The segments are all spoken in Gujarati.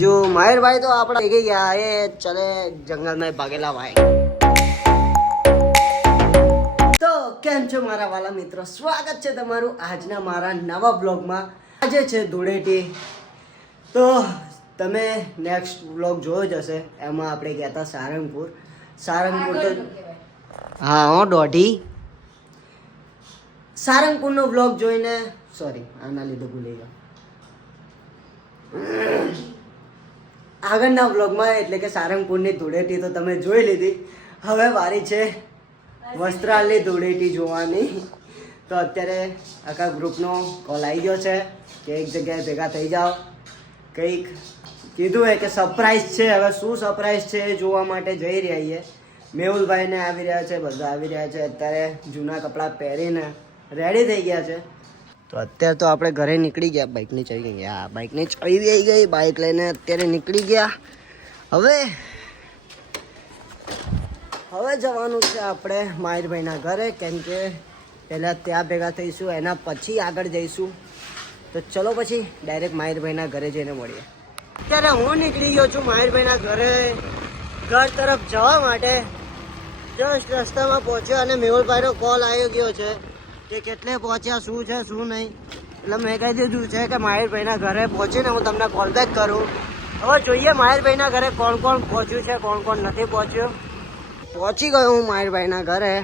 जो माहिर भाई तो આપડા ભેગી ગયા એ ચલે જંગલ में ભાગેલા ભાઈ। તો કેમ છો મારા વાલા મિત્રો, સ્વાગત છે તમારું આજના મારા નવા બ્લોગમાં। આજે છે ધૂળેટી, તો તમે નેક્સ્ટ બ્લોગ જોયો જ હશે, એમાં આપણે ગયા હતા સારંગપુર। સારંગપુર તો હા હો દોઢી સારંગપુરનો બ્લોગ જોઈને સોરી આના લીધે ભૂલી ગયો આગળના બ્લોગમાં, એટલે કે સારંગપુરની ધૂળેટી તો તમે જોઈ લીધી। હવે વારી છે વસ્ત્રાલની ધૂળેટી જોવાની। તો અત્યારે આખા ગ્રુપનો કોલ આવી ગયો છે કે એક જગ્યાએ ભેગા થઈ જાઓ, કંઈક કીધું હોય કે સરપ્રાઈઝ છે। હવે શું સરપ્રાઈઝ છે એ જોવા માટે જઈ રહ્યા છીએ। મેહુલભાઈને આવી રહ્યા છે, બધા આવી રહ્યા છે। અત્યારે જૂના કપડાં પહેરીને રેડી થઈ ગયા છે। તો અત્યારે તો આપણે ઘરે નીકળી ગયા, બાઇકની ચાવી ગઈ, હા બાઇકની ચાવી આવી ગઈ, બાઇક લઈને અત્યારે નીકળી ગયા। હવે જવાનું છે આપણે માહિરભાઈના ઘરે, કેમ કે પહેલાં ત્યાં ભેગા થઈશું, એના પછી આગળ જઈશું। તો ચલો પછી ડાયરેક્ટ માહિરભાઈના ઘરે જઈને મળીએ। અત્યારે હું નીકળી ગયો છું માહિરભાઈના ઘર તરફ જવા માટે। જસ્ટ રસ્તામાં પહોંચ્યો અને મેહુલભાઈનો કોલ આવી ગયો છે કે કેટલે પહોંચ્યા, શું છે શું નહીં। એટલે મેં કહી દીધું છે કે માહિરભાઈના ઘરે પહોંચીને હું તમને કોલ બેક કરું। હવે જોઈએ માહિરભાઈના ઘરે કોણ કોણ પહોંચ્યું છે, કોણ કોણ નથી પહોંચ્યું। પહોંચી ગયો હું માહિરભાઈના ઘરે।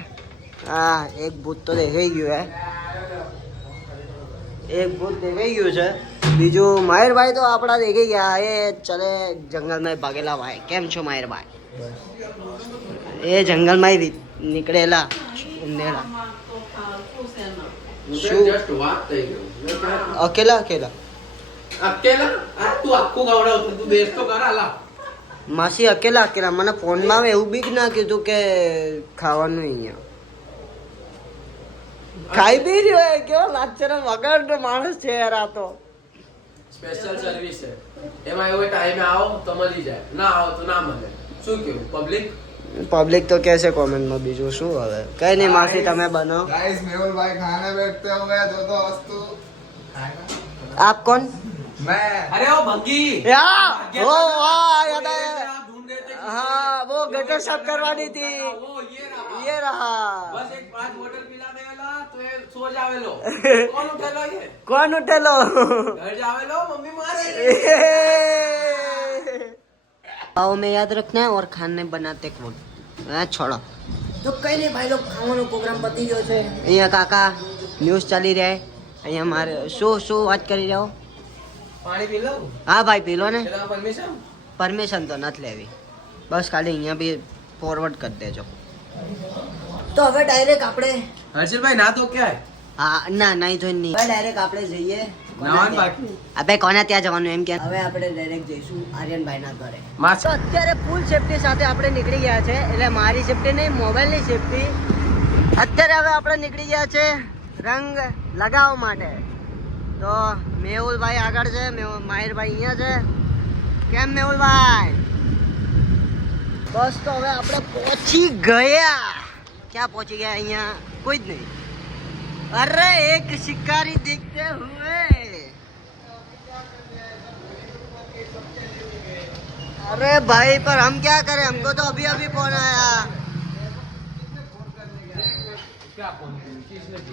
હા એક ભૂત તો દેખાઈ ગયું હે, એક ભૂત દેખાઈ ગયું છે। બીજું માહિરભાઈ તો આપણા દેખાઈ ગયા, એ ચલે જંગલમાં ભાગેલા ભાઈ। કેમ છો માહિરભાઈ? એ જંગલમાં નીકળેલા ઊંધેલા અકેલા માસી અકેલા મને ફોનમાં એવું બીક ના કીધું કે ખાવાનું અહીંયા ખાઈ બી રહ્યો। કેવો લાચારો વગરનો માણસ છે યાર આ તો। સ્પેશિયલ સર્વિસ છે, એમાં એવો ટાઈમે આવો તો મળી જાય, ના આવો તો ના મળે। શું કેવું पब्लिक तो कैसे कमेंट में बीजू शू હવે કઈ નહીં માસી તમે બનાવો। गाइस मेहुल भाई खाने बैठते हुए दो वस्तु आप कौन? मैं। अरे वो भंगी या वो वाह याद आप आया, ढूंढ रहे थे, हाँ वो गटर साफ करवानी थी, वो ये रहा। बस एक 5 बोतल पिलाने वाला तो ये सो जावेलो। कौन उठेलो ये? कौन उठेलो? घर जावेलो मम्मी मारे। पाव में याद रखना है और खाने बनाते वक्त हाँ छोड़ो। तो कई नहीं भाई लोग खाવાનો પ્રોગ્રામ પતી ગયો છે। અહીંયા કાકા ન્યૂઝ ચાલી રહ્યા છે। અહીંયા મારે શું વાત કરી રહ્યો? पानी पी लो। હા ભાઈ પી લો ને। तेरा परमिशन? પરમિશન તો નથી લેવી, બસ ખાલી અહીંયા બી ફોરવર્ડ કરી દેજો। તો હવે ડાયરેક્ટ આપણે हर्षिल भाई ना तो क्या है? હા ના નહીં જોઈને નહીં, હવે ડાયરેક્ટ આપણે જઈએ નાવાનું બાકી। અબે કોને ત્યાં જવાનું એમ કે હવે આપણે ડાયરેક્ટ જઈશું આર્યનભાઈના ઘરે। માસ તો અત્યારે ફૂલ સેફટી સાથે આપણે નીકળી ગયા છે, એટલે મારી સેફટી નહીં મોબાઈલની સેફટી। અત્યારે હવે આપણે નીકળી ગયા છે રંગ લગાવવા માટે। તો મેહુલભાઈ આગળ છે, માહિરભાઈ અહીંયા છે। કેમ મેહુલભાઈ? બસ તો હવે આપણે પહોંચી ગયા। ક્યાં પહોંચી ગયા? અહીંયા કોઈ જ નહીં। अरे एक शिकारी दिखते हुए, अरे भाई पर हम क्या करें, हमको तो अभी अभी फोन आया।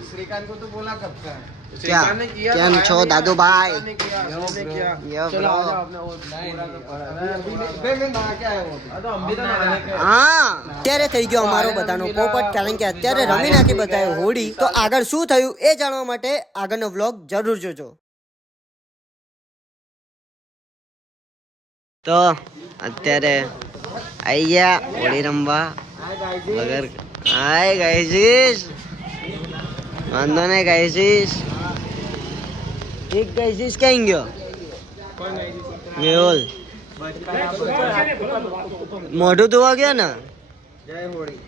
श्रीकांत को तो बोला कब का है? क्या કેમ છો દાદુ ભાઈ? હા અત્યારે થઈ ગયો અમારો બધાનો પોપટ, કારણ કે અત્યારે રમી નાખી બધાએ હોળી। તો આગળ શું થયું એ જાણવા માટે આગળનો વ્લોગ જરૂર જોજો। તો અત્યારે આવી ગયા હોળી રમવા વગર। હાય ગાઈસીસ, વાંધો નહીં ગાઈસીસ। એક ગાઈસીસ ક્યાં ગયો? મેહુલ મોઢું ધોવા ગયા ને? જય હોળી।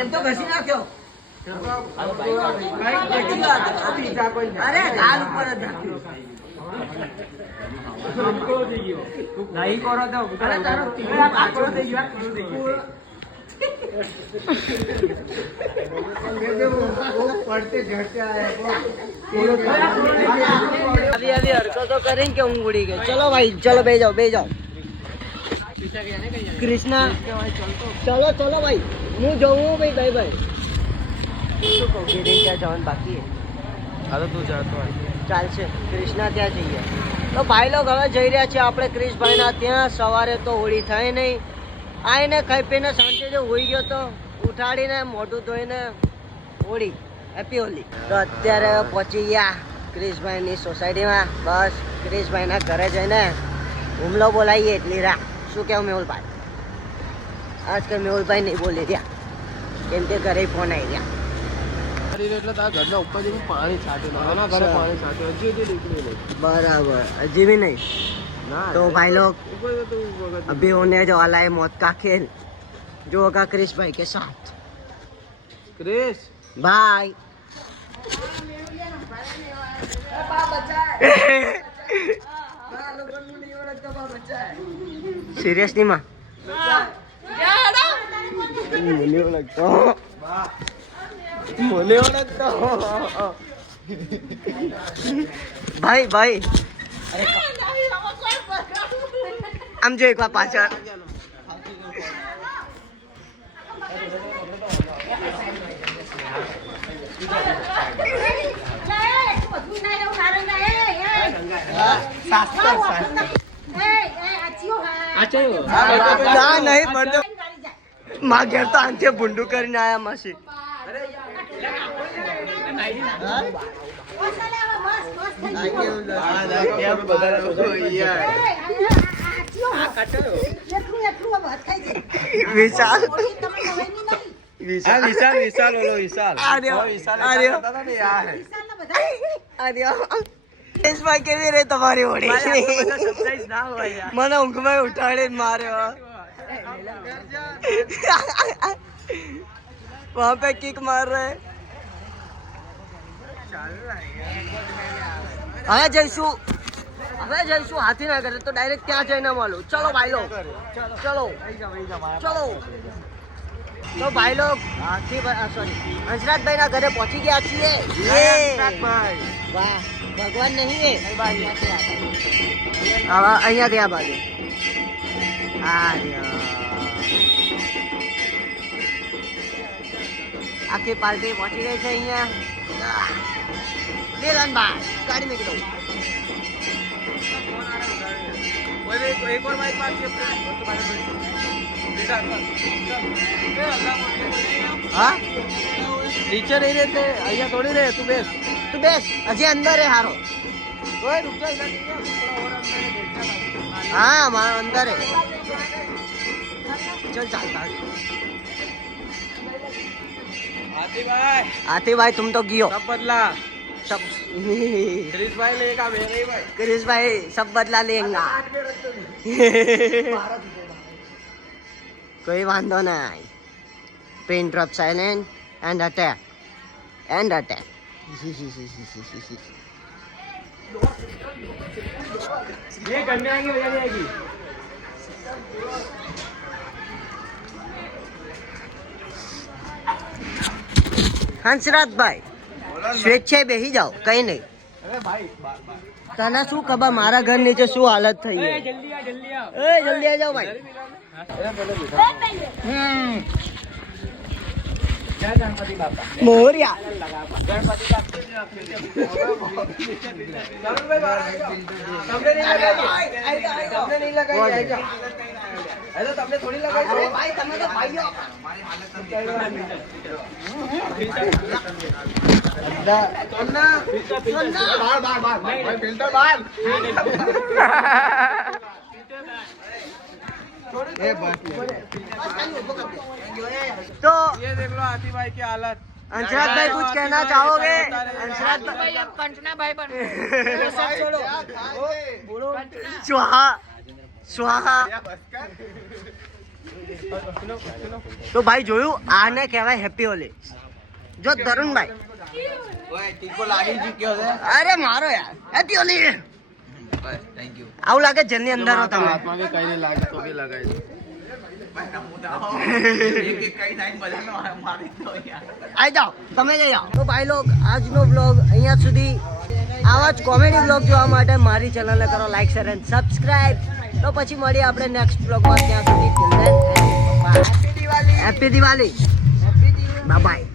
એમ તો ઘસી નાખ્યો. અરે ગાલ ઉપર જ નાખ્યું. નહીં કરો તો આકરો થઈ ગયો. આવી હરકતો કરીને કે ઊંઘ ઉડી ગઈ. ચલો ભાઈ, ચલો બે જાઓ, બે જાઓ. કૃષ્ણા, ચલો ચલો ભાઈ, હું જવું ભાઈ. ભાઈ ભાઈ શું કહું, ગીરી ત્યાં જવાનું બાકી ચાલશે. કૃષ્ણા ત્યાં જઈએ. તો ભાઈ લોગ હવે જઈ રહ્યા છે આપણે ક્રિશભાઈના ત્યાં. સવારે તો હોળી થઈ નહીં. આઈને ખાઈ પીને શાંતિ જો હોઈ ગયો તો ઉઠાડીને મોઢું ધોઈને હોળી, હેપી હોલી. તો અત્યારે પહોંચી ગયા ક્રિશભાઈની સોસાયટીમાં. બસ ક્રિશભાઈના ઘરે જઈને હુમલો બોલાવીએ એટલી રાહ. શું કહેવું મેહુલભાઈ? આજકાલ મેહુલભાઈ નહીં બોલી રહ્યા કેમ કે ઘરે ફોન આવી ગયા. એટલે તારા ઘરના ઉપર પાણી છાંટ્યું, નાના ઘરે પાણી છાંટ્યું, હજી સુધી નીકળી નહીં. बराबर, अजी भी नहीं. तो भाई लोग अभी होने जो वाला है मौत का खेल, जो होगा क्रिश भाई के साथ. ક્રિશ बाय. सीरियसली माँ भाई भाई આમ જો એકવાર પાછળ. ના નહીં પડતો. માં ઘેર તો આંચે ભૂંડું કરીને આયા માસી. વિશાલ કેવી રે તમારી હોડી? મને ઊંઘમાં ઉઠાડી માર્યો. वहाँ पे किक मार रहे. હવે જઈશું હાથીનગર. તો ડાયરેક્ટ ત્યાં જઈને મળું. ચલો ભાઈ લોગ, ચલો ચલો. તો ભાઈ લોગ હંસરાજભાઈ ના ઘરે પહોંચી ગયા છીએ. વાહ, ભગવાન નહીં હવે અહીંયાથી આ બાજુ. આખી પાર્ટી પહોંચી ગઈ છે અહીંયા. લીલનભાઈ ગાડી મૂકી દઉં. હા ટીચર એ રહેતે અહીંયા થોડી રહે. તું બેસ હજી અંદર હે હારો. હા મારો અંદર હે. चल चालता. आते भाई तुम तो गियो. सब बदला. सब क्रिश भाई लेगा मेरे ही भाई. क्रिश भाई सब बदला लेगा. कोई वांधो नहीं. Pin drop silent and attack ये करने आएंगे बजा जाएगी. હંસરાજભાઈ સ્વેચ્છાએ બેસી જાઓ, કઈ નહીં. તને શું ખબર મારા ઘર નીચે શું હાલત થઈ ગઈ. જલ્દી આ જાઓ ભાઈ. गणपति बापा મોરિયા. गणपति बापा તમને થોડી લગાઈ. અરે ભાઈ તમે તો ભાઈઓ. फिल्टर बाहर तो ये देख लो हाथी भाई की हालत अंशराज भाई कुछ कहना चाहोगे? अंशराज भाई कंचना भाई बन स्वाहा स्वाहा તો ભાઈ જોયું આને કહેવાય હેપી હોલી જો તરુણભાઈ અરે મારો યાર હેપી હોલી આવું લાગે જેલની અંદર હો તમે हाथ में भी कहीं नहीं लागे तो भी लगाई આવી જાઓ તમે જઈ જાઓ તો ભાઈ લોગ આજનો વ્લોગ અહીંયા સુધી આવા જ કોમેડી વ્લોગ જોવા માટે મારી ચેનલને કરો લાઈક શેર એન્ડ સબસ્ક્રાઇબ તો પછી મળીએ આપણે નેક્સ્ટ વ્લોગમાં ત્યાં સુધી હેપી દિવાળી બાય બાય